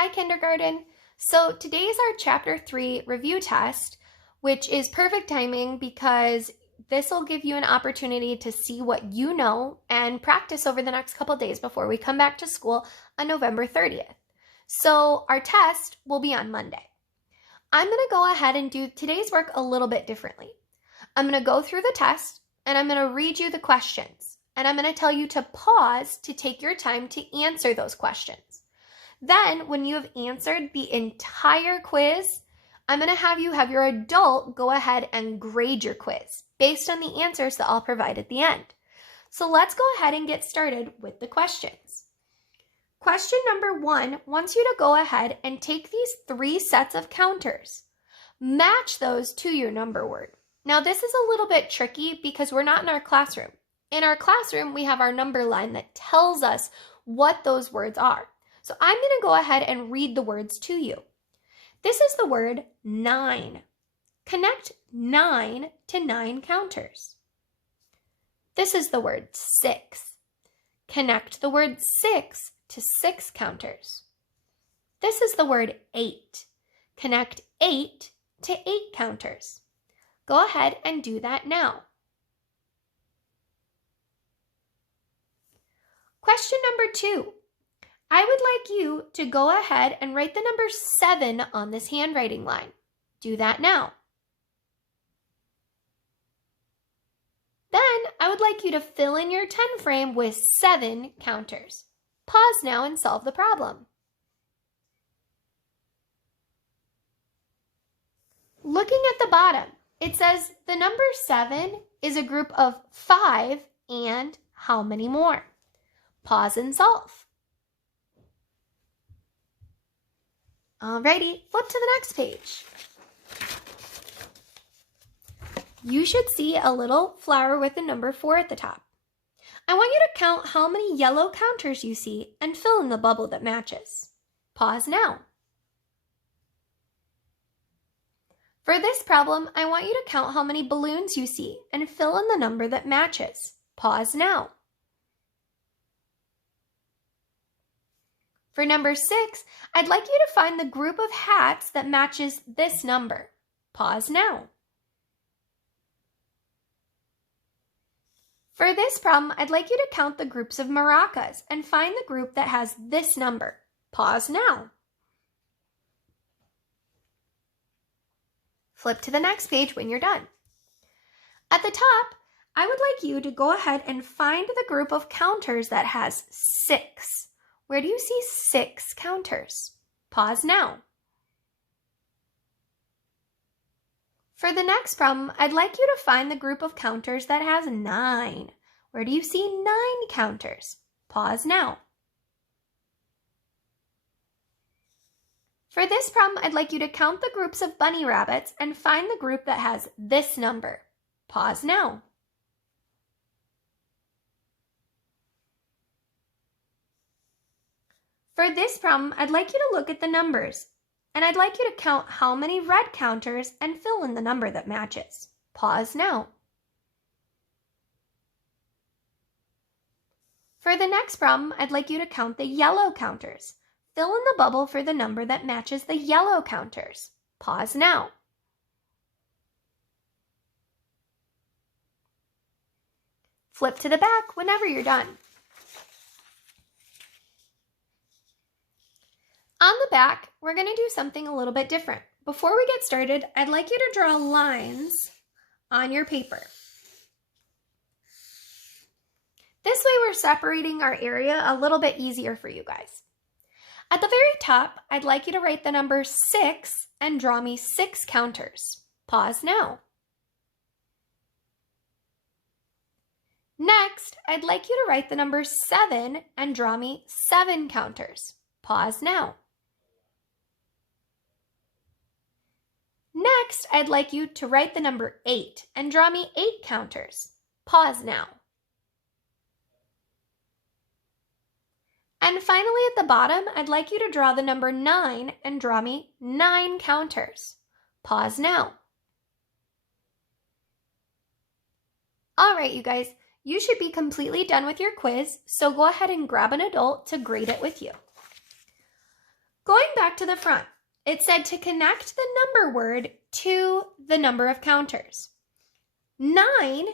Hi, kindergarten. So today is our chapter 3 review test, which is perfect timing because this will give you an opportunity to see what you know and practice over the next couple days before we come back to school on November 30th. So our test will be on Monday. I'm going to go ahead and do today's work a little bit differently. I'm going to go through the test and I'm going to read you the questions and I'm going to tell you to pause to take your time to answer those questions. Then, when you have answered the entire quiz, I'm going to have you have your adult go ahead and grade your quiz based on the answers that I'll provide at the end. So let's go ahead and get started with the questions. Question number 1 wants you to go ahead and take these 3 sets of counters. Match those to your number word. Now, this is a little bit tricky because we're not in our classroom. In our classroom, we have our number line that tells us what those words are. So I'm going to go ahead and read the words to you. This is the word 9. Connect 9 to 9 counters. This is the word 6. Connect the word 6 to 6 counters. This is the word 8. Connect 8 to 8 counters. Go ahead and do that now. Question number 2. I would like you to go ahead and write the number 7 on this handwriting line. Do that now. Then I would like you to fill in your 10 frame with 7 counters. Pause now and solve the problem. Looking at the bottom, it says the number 7 is a group of 5 and how many more? Pause and solve. Alrighty, flip to the next page. You should see a little flower with the number 4 at the top. I want you to count how many yellow counters you see and fill in the bubble that matches. Pause now. For this problem, I want you to count how many balloons you see and fill in the number that matches. Pause now. For number 6, I'd like you to find the group of hats that matches this number. Pause now. For this problem, I'd like you to count the groups of maracas and find the group that has this number. Pause now. Flip to the next page when you're done. At the top, I would like you to go ahead and find the group of counters that has 6. Where do you see 6 counters? Pause now. For the next problem, I'd like you to find the group of counters that has 9. Where do you see 9 counters? Pause now. For this problem, I'd like you to count the groups of bunny rabbits and find the group that has this number. Pause now. For this problem, I'd like you to look at the numbers, and I'd like you to count how many red counters and fill in the number that matches. Pause now. For the next problem, I'd like you to count the yellow counters. Fill in the bubble for the number that matches the yellow counters. Pause now. Flip to the back whenever you're done. On the back, we're going to do something a little bit different. Before we get started, I'd like you to draw lines on your paper. This way we're separating our area a little bit easier for you guys. At the very top, I'd like you to write the number 6 and draw me 6 counters. Pause now. Next, I'd like you to write the number 7 and draw me 7 counters. Pause now. Next, I'd like you to write the number 8 and draw me 8 counters. Pause now. And finally at the bottom, I'd like you to draw the number 9 and draw me 9 counters. Pause now. All right, you guys, you should be completely done with your quiz, so go ahead and grab an adult to grade it with you. Going to the front. It said to connect the number word to the number of counters. 9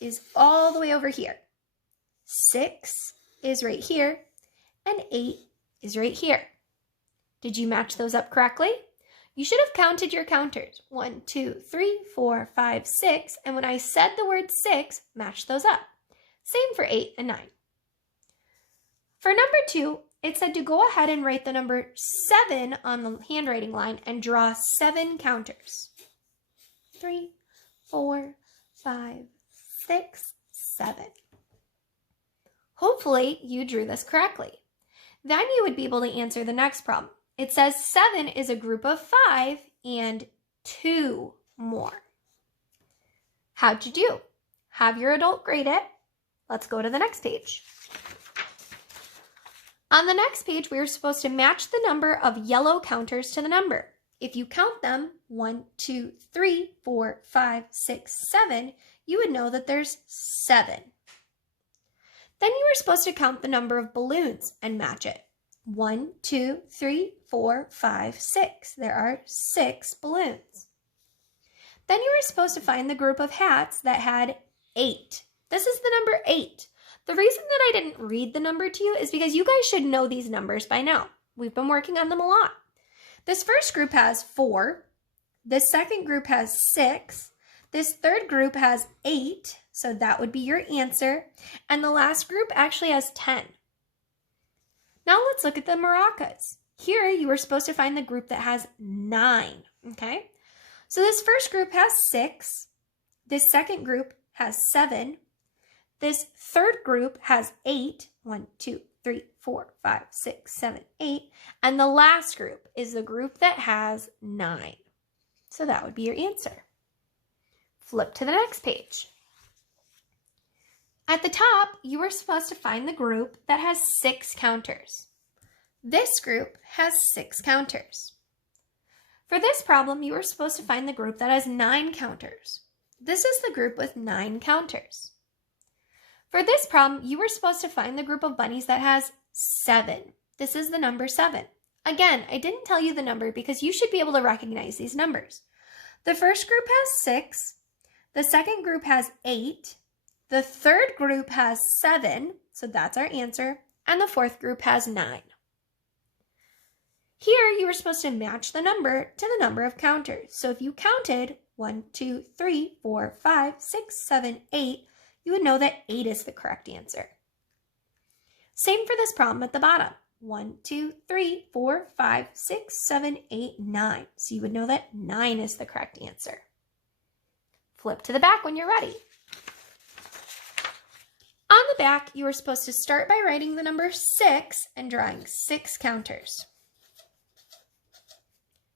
is all the way over here. 6 is right here, and 8 is right here. Did you match those up correctly? You should have counted your counters. 1, 2, 3, 4, 5, 6, and when I said the word 6, match those up. Same for 8 and 9. For number 2, it said to go ahead and write the number 7 on the handwriting line and draw 7 counters. 3, 4, 5, 6, 7. Hopefully you drew this correctly. Then you would be able to answer the next problem. It says 7 is a group of 5 and 2 more. How'd you do? Have your adult grade it. Let's go to the next page. On the next page, we are supposed to match the number of yellow counters to the number. If you count them, 1, 2, 3, 4, 5, 6, 7, you would know that there's 7. Then you are supposed to count the number of balloons and match it. 1, 2, 3, 4, 5, 6. There are 6 balloons. Then you are supposed to find the group of hats that had 8. This is the number 8. The reason that I didn't read the number to you is because you guys should know these numbers by now. We've been working on them a lot. This first group has 4. This second group has 6. This third group has 8, so that would be your answer. And the last group actually has 10. Now let's look at the maracas. Here you are supposed to find the group that has 9, okay? So this first group has 6. This second group has 7. This third group has 8. 1, 2, 3, 4, 5, 6, 7, 8. And the last group is the group that has 9. So that would be your answer. Flip to the next page. At the top, you are supposed to find the group that has 6 counters. This group has 6 counters. For this problem, you are supposed to find the group that has 9 counters. This is the group with 9 counters. For this problem, you were supposed to find the group of bunnies that has 7. This is the number 7. Again, I didn't tell you the number because you should be able to recognize these numbers. The first group has 6. The second group has 8. The third group has 7, so that's our answer. And the fourth group has 9. Here, you were supposed to match the number to the number of counters. So if you counted 1, 2, 3, 4, 5, 6, 7, 8, you would know that 8 is the correct answer. Same for this problem at the bottom. 1, 2, 3, 4, 5, 6, 7, 8, 9. So you would know that 9 is the correct answer. Flip to the back when you're ready. On the back, you are supposed to start by writing the number 6 and drawing 6 counters.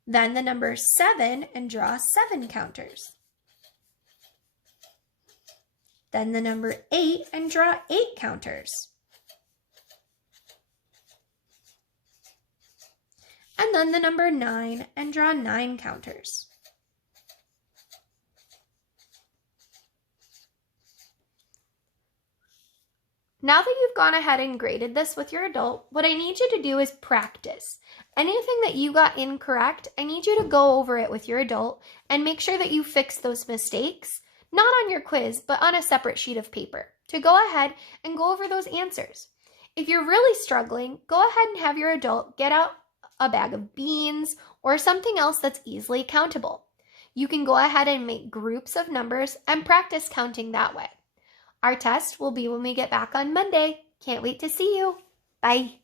Then the number 7 and draw 7 counters. Then the number 8 and draw 8 counters. And then the number 9 and draw 9 counters. Now that you've gone ahead and graded this with your adult, what I need you to do is practice. Anything that you got incorrect, I need you to go over it with your adult and make sure that you fix those mistakes. Not on your quiz, but on a separate sheet of paper, to go ahead and go over those answers. If you're really struggling, go ahead and have your adult get out a bag of beans or something else that's easily countable. You can go ahead and make groups of numbers and practice counting that way. Our test will be when we get back on Monday. Can't wait to see you. Bye.